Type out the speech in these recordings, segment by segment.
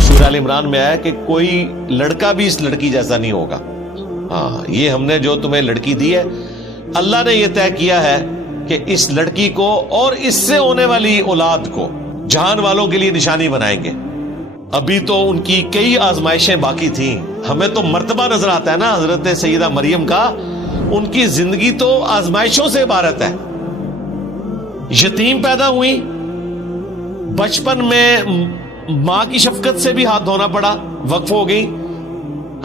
سورہ آل عمران میں آیا کہ کوئی لڑکا بھی اس لڑکی جیسا نہیں ہوگا. ہاں یہ ہم نے جو تمہیں لڑکی دی ہے اللہ نے یہ طے کیا ہے کہ اس لڑکی کو اور اس سے ہونے والی اولاد کو جہان والوں کے لیے نشانی بنائیں گے. ابھی تو ان کی کئی آزمائشیں باقی تھیں. ہمیں تو مرتبہ نظر آتا ہے نا حضرت سیدہ مریم کا, ان کی زندگی تو آزمائشوں سے عبارت ہے. یتیم پیدا ہوئی, بچپن میں ماں کی شفقت سے بھی ہاتھ دھونا پڑا, وقف ہو گئی.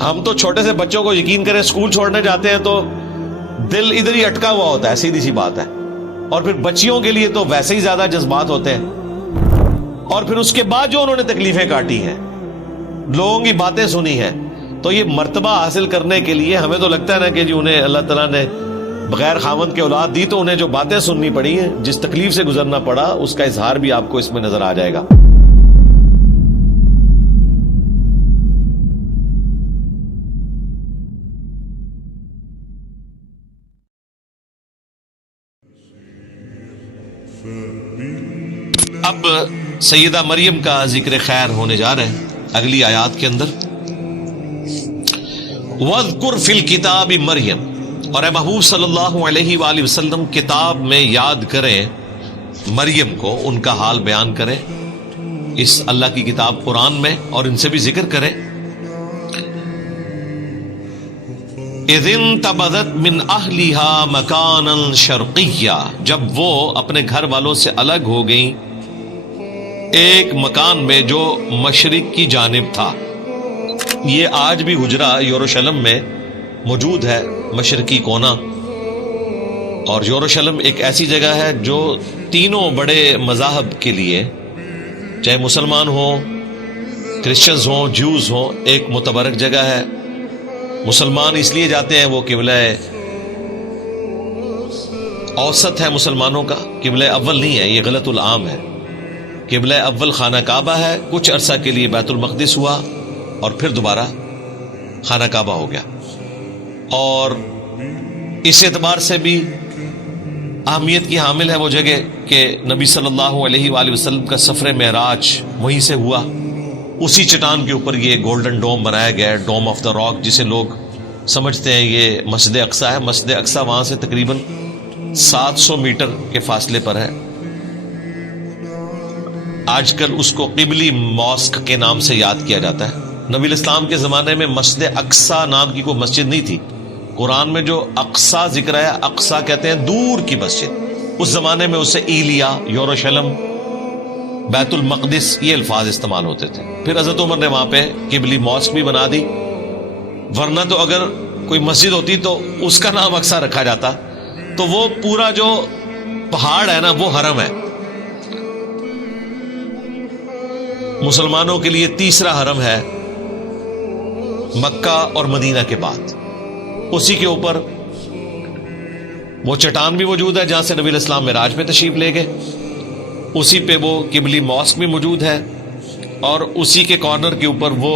ہم تو چھوٹے سے بچوں کو یقین کریں اسکول چھوڑنے جاتے ہیں تو دل ادھر ہی اٹکا ہوا ہوتا ہے, سیدھی سی بات ہے. اور پھر بچیوں کے لیے تو ویسے ہی زیادہ جذبات ہوتے ہیں. اور پھر اس کے بعد جو انہوں نے تکلیفیں کاٹی ہیں, لوگوں کی باتیں سنی ہیں, تو یہ مرتبہ حاصل کرنے کے لیے ہمیں تو لگتا ہے نا کہ جی انہیں اللہ تعالیٰ نے بغیر خاوند کے اولاد دی, تو انہیں جو باتیں سننی پڑی ہیں, جس تکلیف سے گزرنا پڑا, اس کا اظہار بھی آپ کو اس میں نظر آ جائے گا. اب سیدہ مریم کا ذکر خیر ہونے جا رہے ہیں اگلی آیات کے اندر. وَاذْكُرْ فِي الْكِتَابِ مریم, اور اے محبوب صلی اللہ علیہ وآلہ وسلم کتاب میں یاد کریں مریم کو, ان کا حال بیان کریں اس اللہ کی کتاب قرآن میں, اور ان سے بھی ذکر کریں. اِذِ انتبذت من اہلها مکانا شرقیا, جب وہ اپنے گھر والوں سے الگ ہو گئیں ایک مکان میں جو مشرق کی جانب تھا. یہ آج بھی حجرہ یروشلم میں موجود ہے, مشرقی کونا. اور یروشلم ایک ایسی جگہ ہے جو تینوں بڑے مذاہب کے لیے, چاہے مسلمان ہوں, کرسچنز ہوں, جیوز ہوں, ایک متبرک جگہ ہے. مسلمان اس لیے جاتے ہیں, وہ قبلہ اوسط ہے مسلمانوں کا, قبلہ اول نہیں ہے, یہ غلط العام ہے. قبلہ اول خانہ کعبہ ہے, کچھ عرصہ کے لیے بیت المقدس ہوا, اور پھر دوبارہ خانہ کعبہ ہو گیا. اور اس اعتبار سے بھی اہمیت کی حامل ہے وہ جگہ کہ نبی صلی اللہ علیہ وآلہ وسلم کا سفر معراج وہیں سے ہوا. اسی چٹان کے اوپر یہ گولڈن ڈوم بنایا گیا ہے, ڈوم آف دا راک, جسے لوگ سمجھتے ہیں یہ مسجد اقصیٰ ہے. مسجد اقصیٰ وہاں سے تقریباً 700 میٹر کے فاصلے پر ہے. آج کل اس کو قبلی ماسک کے نام سے یاد کیا جاتا ہے. نبی الاسلام کے زمانے میں مسجد اقصیٰ نام کی کوئی مسجد نہیں تھی. قرآن میں جو اقصیٰ ذکر ہے, اقصیٰ کہتے ہیں دور کی مسجد. اس زمانے میں اسے ایلیا, یروشلم, بیت المقدس, یہ الفاظ استعمال ہوتے تھے. پھر حضرت عمر نے وہاں پہ قبلی ماسک بھی بنا دی, ورنہ تو اگر کوئی مسجد ہوتی تو اس کا نام اقصیٰ رکھا جاتا. تو وہ پورا جو پہاڑ ہے نا, وہ حرم ہے. مسلمانوں کے لیے تیسرا حرم ہے مکہ اور مدینہ کے بعد. اسی کے اوپر وہ چٹان بھی موجود ہے جہاں سے نبی الاسلام معراج میں تشریف لے گئے. اسی پہ وہ قبلی ماسک بھی موجود ہے, اور اسی کے کارنر کے اوپر وہ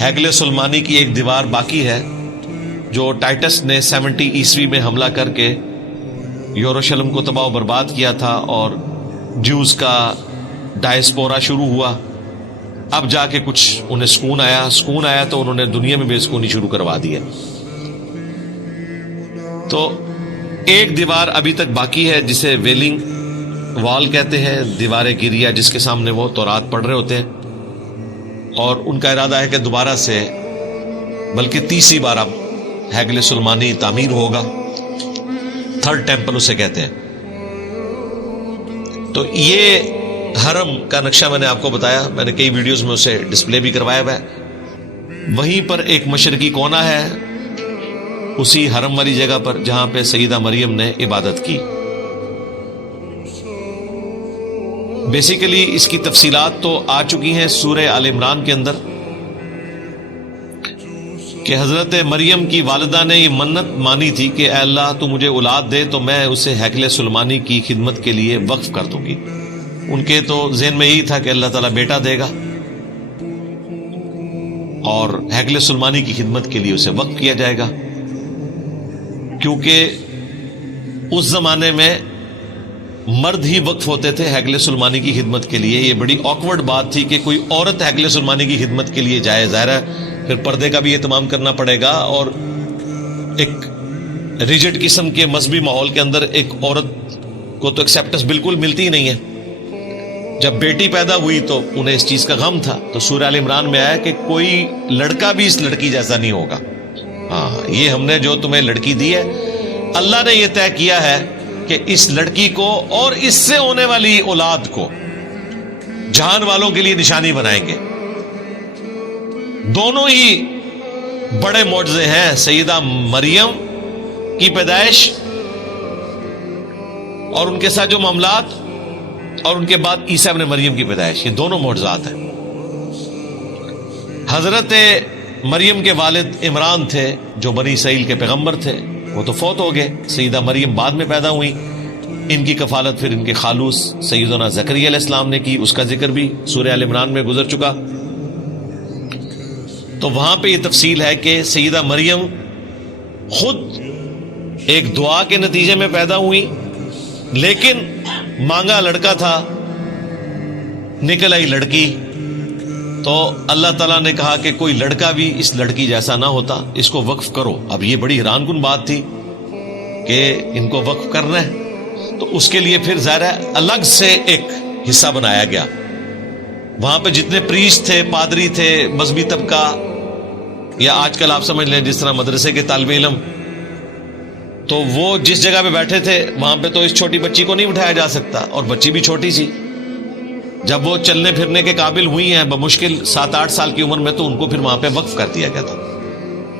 ہیگل سلمانی کی ایک دیوار باقی ہے جو ٹائٹس نے 70 عیسوی میں حملہ کر کے یروشلم کو تباہ و برباد کیا تھا, اور جوز کا ڈائسپورا شروع ہوا. اب جا کے کچھ انہیں سکون آیا تو انہوں نے دنیا میں بے سکونی شروع کروا دی ہے. تو ایک دیوار ابھی تک باقی ہے جسے ویلنگ وال کہتے ہیں, دیوار گریا, جس کے سامنے وہ تورات پڑھ رہے ہوتے ہیں. اور ان کا ارادہ ہے کہ دوبارہ سے, بلکہ تیسری بار اب ہیگل سلمانی تعمیر ہوگا. تھرڈ ٹیمپل اسے کہتے ہیں. تو یہ حرم کا نقشہ میں نے آپ کو بتایا, میں نے کئی ویڈیوز میں اسے ڈسپلے بھی کروایا ہوا ہے. وہیں پر ایک مشرقی کونا ہے اسی حرم والی جگہ پر جہاں پہ سیدہ مریم نے عبادت کی. بیسیکلی اس کی تفصیلات تو آ چکی ہیں سورہ آل عمران کے اندر کہ حضرت مریم کی والدہ نے یہ منت مانی تھی کہ اے اللہ تو مجھے اولاد دے تو میں اسے ہیکل سلمانی کی خدمت کے لیے وقف کر دوں گی. ان کے تو ذہن میں یہی تھا کہ اللہ تعالیٰ بیٹا دے گا اور ہیکل سلمانی کی خدمت کے لیے اسے وقف کیا جائے گا, کیونکہ اس زمانے میں مرد ہی وقف ہوتے تھے ہیکل سلمانی کی خدمت کے لیے. یہ بڑی آکورڈ بات تھی کہ کوئی عورت ہیکل سلمانی کی خدمت کے لیے جائے. ظاہر ہے پھر پردے کا بھی اہتمام کرنا پڑے گا، اور ایک ریجڈ قسم کے مذہبی ماحول کے اندر ایک عورت کو تو ایکسیپٹنس بالکل ملتی ہی نہیں ہے. جب بیٹی پیدا ہوئی تو انہیں اس چیز کا غم تھا، تو سورہ آل عمران میں آیا کہ کوئی لڑکا بھی اس لڑکی جیسا نہیں ہوگا. ہاں، یہ ہم نے جو تمہیں لڑکی دی ہے، اللہ نے یہ طے کیا ہے کہ اس لڑکی کو اور اس سے ہونے والی اولاد کو جہان والوں کے لیے نشانی بنائیں گے. دونوں ہی بڑے معجزے ہیں، سیدہ مریم کی پیدائش اور ان کے ساتھ جو معاملات، اور ان کے بعد عیسیٰ ابن مریم کی پیدائش. یہ دونوں معجزات ہیں. حضرت مریم کے والد عمران تھے جو بنی اسرائیل کے پیغمبر تھے، وہ تو فوت ہو گئے. سیدہ مریم بعد میں پیدا ہوئی. ان کی کفالت پھر ان کے خالوص سیدنا زکریا علیہ السلام نے کی. اس کا ذکر بھی سورہ آل عمران میں گزر چکا. تو وہاں پہ یہ تفصیل ہے کہ سیدہ مریم خود ایک دعا کے نتیجے میں پیدا ہوئی، لیکن مانگا لڑکا تھا، نکل آئی لڑکی. تو اللہ تعالیٰ نے کہا کہ کوئی لڑکا بھی اس لڑکی جیسا نہ ہوتا، اس کو وقف کرو. اب یہ بڑی حیران کن بات تھی کہ ان کو وقف کرنا ہے، تو اس کے لیے پھر ظاہر ہے الگ سے ایک حصہ بنایا گیا. وہاں پہ جتنے پریسٹ تھے، پادری تھے، مذہبی طبقہ، یا آج کل آپ سمجھ لیں جس طرح مدرسے کے طالب علم، تو وہ جس جگہ پہ بیٹھے تھے وہاں پہ تو اس چھوٹی بچی کو نہیں بٹھایا جا سکتا، اور بچی بھی چھوٹی سی. جب وہ چلنے پھرنے کے قابل ہوئی ہیں بمشکل 7-8 سال کی عمر میں، تو ان کو پھر وہاں پہ وقف کر دیا گیا تھا.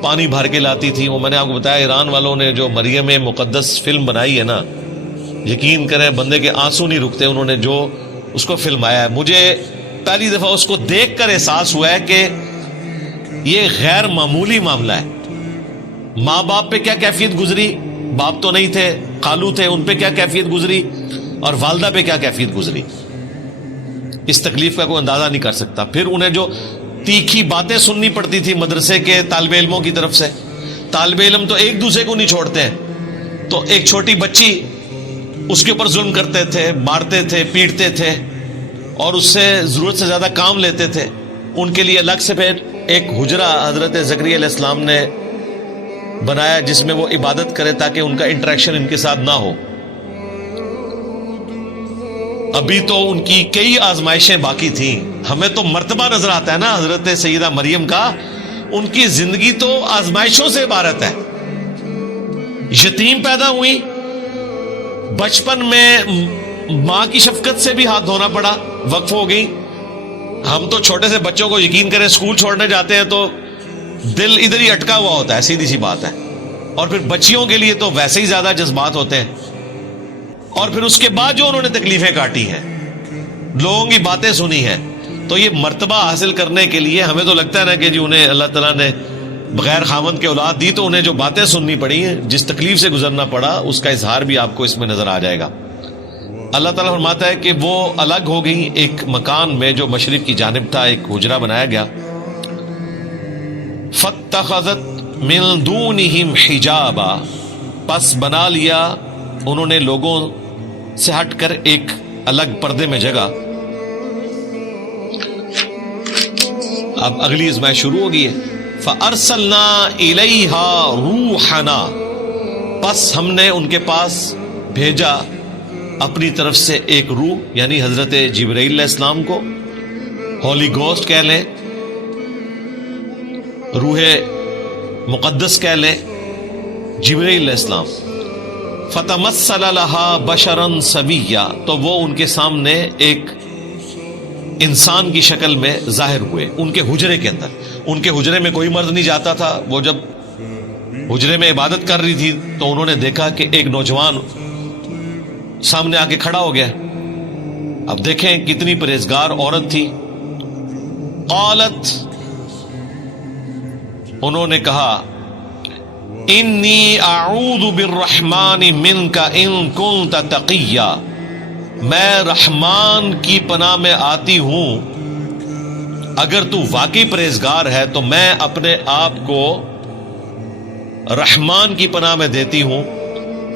پانی بھر کے لاتی تھی وہ. میں نے آپ کو بتایا ایران والوں نے جو مریم مقدس فلم بنائی ہے نا، یقین کریں بندے کے آنسو نہیں رکتے. انہوں نے جو اس کو فلمایا ہے، مجھے پہلی دفعہ اس کو دیکھ کر احساس ہوا ہے کہ یہ غیر معمولی معاملہ ہے. ماں باپ پہ کیا کیفیت گزری، باپ تو نہیں تھے، خالو تھے، ان پہ کیا کیفیت گزری، اور والدہ پہ کیا کیفیت گزری. اس تکلیف کا کوئی اندازہ نہیں کر سکتا. پھر انہیں جو تیکھی باتیں سننی پڑتی تھی مدرسے کے طالب علموں کی طرف سے. طالب علم تو ایک دوسرے کو نہیں چھوڑتے ہیں، تو ایک چھوٹی بچی اس کے اوپر ظلم کرتے تھے، مارتے تھے، پیٹتے تھے، اور اس سے ضرورت سے زیادہ کام لیتے تھے. ان کے لیے الگ سے پھر ایک حجرہ حضرت زکریا علیہ السلام نے بنایا جس میں وہ عبادت کرے تاکہ ان کا انٹریکشن ان کے ساتھ نہ ہو. ابھی تو ان کی کئی آزمائشیں باقی تھیں. ہمیں تو مرتبہ نظر آتا ہے نا حضرت سیدہ مریم کا، ان کی زندگی تو آزمائشوں سے عبارت ہے. یتیم پیدا ہوئی، بچپن میں ماں کی شفقت سے بھی ہاتھ دھونا پڑا، وقف ہو گئی. ہم تو چھوٹے سے بچوں کو یقین کریں اسکول چھوڑنے جاتے ہیں تو دل ادھر ہی اٹکا ہوا ہوتا ہے، سیدھی سی بات ہے. اور پھر بچیوں کے لیے تو ویسے ہی زیادہ جذبات ہوتے ہیں. اور پھر اس کے بعد جو انہوں نے تکلیفیں کاٹی ہیں، لوگوں کی باتیں سنی ہیں، تو یہ مرتبہ حاصل کرنے کے لیے ہمیں تو لگتا ہے نا کہ جی انہیں اللہ تعالیٰ نے بغیر خاوند کے اولاد دی، تو انہیں جو باتیں سننی پڑی ہیں، جس تکلیف سے گزرنا پڑا، اس کا اظہار بھی آپ کو اس میں نظر آ جائے گا. اللہ تعالیٰ فرماتا ہے کہ وہ الگ ہو گئی ایک مکان میں جو مشرق کی جانب تھا، ایک حجرہ بنایا گیا. فاتخذت من دونہم حجابا، پس بنا لیا انہوں نے لوگوں سے ہٹ کر ایک الگ پردے میں جگہ. اب اگلی آزمائش شروع ہو گئی ہے. فَأَرْسَلْنَا إِلَيْهَا رُوحَنَا، پس ہم نے ان کے پاس بھیجا اپنی طرف سے ایک روح، یعنی حضرت جبرائیل علیہ السلام کو. ہولی گوسٹ کہہ لیں، روح مقدس کہہ لیں، جبرائیل علیہ السلام. فتمثل لها بشرا سویا، تو وہ ان کے سامنے ایک انسان کی شکل میں ظاہر ہوئے ان کے حجرے کے اندر. ان کے حجرے میں کوئی مرد نہیں جاتا تھا. وہ جب حجرے میں عبادت کر رہی تھی تو انہوں نے دیکھا کہ ایک نوجوان سامنے آ کے کھڑا ہو گیا. اب دیکھیں کتنی پرہیزگار عورت تھی. قالت، انہوں نے کہا، انی اعوذ بالرحمن منک ان کنت تقیا، میں رحمان کی پناہ میں آتی ہوں اگر تو واقعی پرہیزگار ہے، تو میں اپنے آپ کو رحمان کی پناہ میں دیتی ہوں.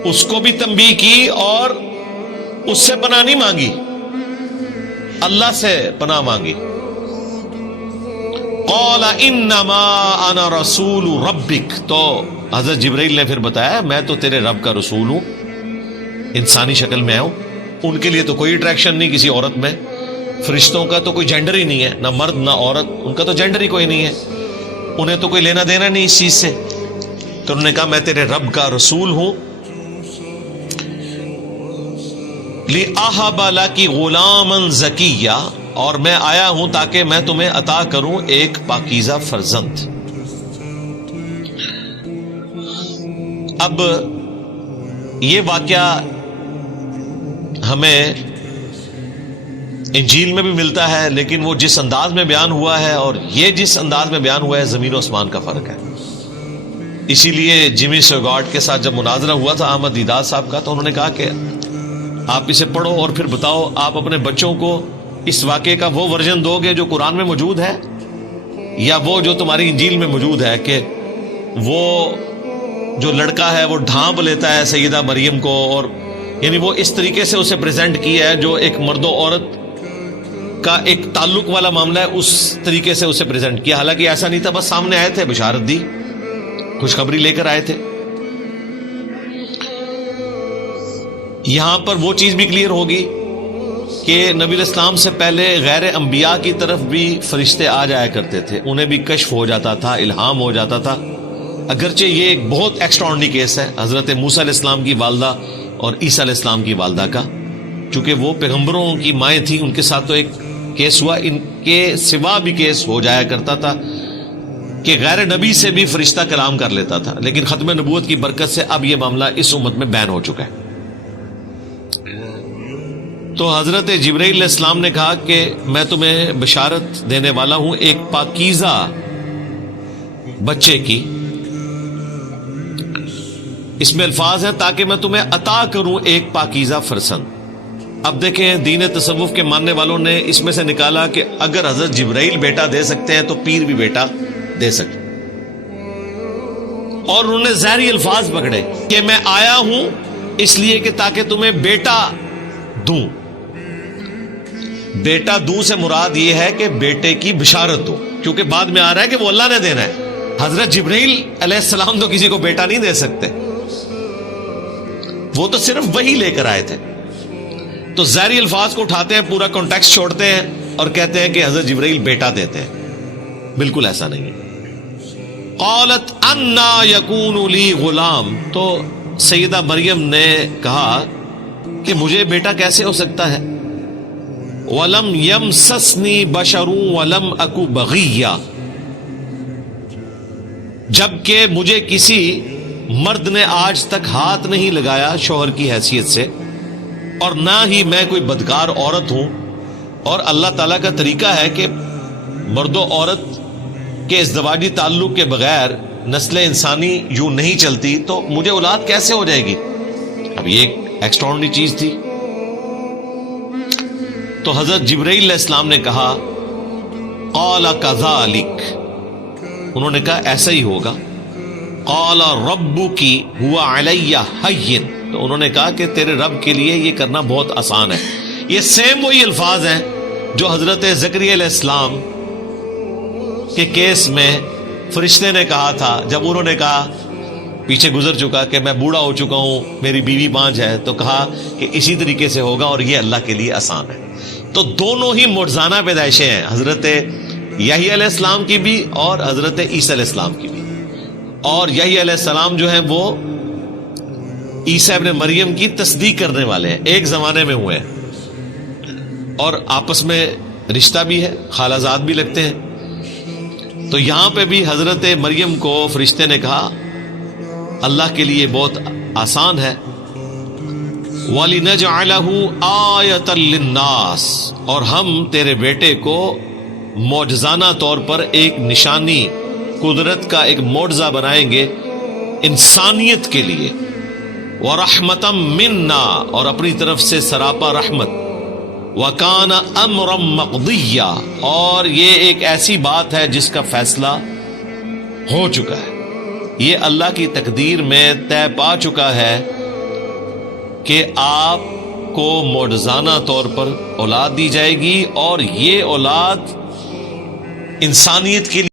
اس کو بھی تنبیہ کی اور اس سے پناہ نہیں مانگی، اللہ سے پناہ مانگی. قال انما انا رسول ربک، تو حضرت جبرائیل نے پھر بتایا میں تو تیرے رب کا رسول ہوں، انسانی شکل میں ہوں. ان کے لیے تو کوئی اٹریکشن نہیں کسی عورت میں، فرشتوں کا تو کوئی جینڈر ہی نہیں ہے، نہ مرد نہ عورت، ان کا تو جینڈر ہی کوئی نہیں ہے، انہیں تو کوئی لینا دینا نہیں اس چیز سے. تو انہوں نے کہا میں تیرے رب کا رسول ہوں. لِأَهَبَ لَكِ غُلَامًا زَكِيًّا، اور میں آیا ہوں تاکہ میں تمہیں عطا کروں ایک پاکیزہ فرزند. اب یہ واقعہ ہمیں انجیل میں بھی ملتا ہے، لیکن وہ جس انداز میں بیان ہوا ہے اور یہ جس انداز میں بیان ہوا ہے زمین و آسمان کا فرق ہے. اسی لیے جمی سوگارڈ کے ساتھ جب مناظرہ ہوا تھا احمد دیدار صاحب کا، تو انہوں نے کہا کہ آپ اسے پڑھو اور پھر بتاؤ آپ اپنے بچوں کو اس واقعے کا وہ ورژن دو گے جو قرآن میں موجود ہے، یا وہ جو تمہاری انجیل میں موجود ہے کہ وہ جو لڑکا ہے وہ ڈھانپ لیتا ہے سیدہ مریم کو، اور یعنی وہ اس طریقے سے اسے پریزنٹ کیا ہے جو ایک مرد و عورت کا ایک تعلق والا معاملہ ہے، اس طریقے سے اسے پریزنٹ کیا. حالانکہ ایسا نہیں تھا، بس سامنے آئے تھے، بشارت دی، خوشخبری لے کر آئے تھے. یہاں پر وہ چیز بھی کلیئر ہوگی کہ نبی الاسلام سے پہلے غیر انبیاء کی طرف بھی فرشتے آ جایا کرتے تھے، انہیں بھی کشف ہو جاتا تھا، الہام ہو جاتا تھا. اگرچہ یہ ایک بہت ایکسٹراڈنری کیس ہے حضرت موسیٰ علیہ السلام کی والدہ اور عیسیٰ علیہ السلام کی والدہ کا، چونکہ وہ پیغمبروں کی مائیں تھیں، ان کے ساتھ تو ایک کیس ہوا، ان کے سوا بھی کیس ہو جایا کرتا تھا کہ غیر نبی سے بھی فرشتہ کلام کر لیتا تھا. لیکن ختم نبوت کی برکت سے اب یہ معاملہ اس امت میں بین ہو چکا ہے. تو حضرت جبرائیل علیہ السلام نے کہا کہ میں تمہیں بشارت دینے والا ہوں ایک پاکیزہ بچے کی. اس میں الفاظ ہیں تاکہ میں تمہیں عطا کروں ایک پاکیزہ فرزند. اب دیکھیں دین تصوف کے ماننے والوں نے اس میں سے نکالا کہ اگر حضرت جبرائیل بیٹا دے سکتے ہیں تو پیر بھی بیٹا دے سکتے، اور انہوں نے ظاہری الفاظ پکڑے کہ میں آیا ہوں اس لیے کہ تاکہ تمہیں بیٹا دوں. بیٹا دوں سے مراد یہ ہے کہ بیٹے کی بشارت دوں، کیونکہ بعد میں آ رہا ہے کہ وہ اللہ نے دینا ہے. حضرت جبرائیل علیہ السلام تو کسی کو بیٹا نہیں دے سکتے، وہ تو صرف وہی لے کر آئے تھے. تو ظاہری الفاظ کو اٹھاتے ہیں، پورا کانٹیکسٹ چھوڑتے ہیں اور کہتے ہیں کہ حضرت جبرائیل بیٹا دیتے ہیں. بالکل ایسا نہیں ہے. قالت انا یکون لی غلام، تو سیدہ مریم نے کہا کہ مجھے بیٹا کیسے ہو سکتا ہے. وَلَمْ يَمْسَسْنِي بَشَرٌ وَلَمْ أَكُ بَغِيًّا، جبکہ مجھے کسی مرد نے آج تک ہاتھ نہیں لگایا شوہر کی حیثیت سے، اور نہ ہی میں کوئی بدکار عورت ہوں. اور اللہ تعالیٰ کا طریقہ ہے کہ مرد و عورت کے ازدواجی تعلق کے بغیر نسل انسانی یوں نہیں چلتی، تو مجھے اولاد کیسے ہو جائے گی. اب یہ ایک ایکسٹراڈنری چیز تھی. تو حضرت جبرائیل علیہ السلام نے کہا قال کذالک، انہوں نے کہا ایسا ہی ہوگا. قال ربک هو علی ہین، تو انہوں نے کہا کہ تیرے رب کے لیے یہ کرنا بہت آسان ہے. یہ سیم وہی الفاظ ہیں جو حضرت زکریا علیہ السلام کے کیس میں فرشتے نے کہا تھا جب انہوں نے کہا، پیچھے گزر چکا کہ میں بوڑھا ہو چکا ہوں، میری بیوی 5 ہے، تو کہا کہ اسی طریقے سے ہوگا اور یہ اللہ کے لیے آسان ہے. تو دونوں ہی معجزانہ پیدائشیں ہیں، حضرت یحییٰ علیہ السلام کی بھی اور حضرت عیسیٰ علیہ السلام کی بھی. اور یحییٰ علیہ السلام جو ہیں وہ عیسیٰ ابن مریم کی تصدیق کرنے والے ہیں، ایک زمانے میں ہوئے ہیں اور آپس میں رشتہ بھی ہے، خالہ زاد بھی لگتے ہیں. تو یہاں پہ بھی حضرت مریم کو فرشتے نے کہا اللہ کے لیے بہت آسان ہے. وَلِنَجْعَلَهُ آیَةً لِلنَّاسِ، اور ہم تیرے بیٹے کو معجزانہ طور پر ایک نشانی، قدرت کا ایک معجزہ بنائیں گے انسانیت کے لیے. وَرَحْمَةً مِنَّا، اور اپنی طرف سے سراپا رحمت. وَكَانَ أَمْرًا مَقْضِيًّا، اور یہ ایک ایسی بات ہے جس کا فیصلہ ہو چکا ہے، یہ اللہ کی تقدیر میں طے پا چکا ہے کہ آپ کو معجزانہ طور پر اولاد دی جائے گی، اور یہ اولاد انسانیت کے لیے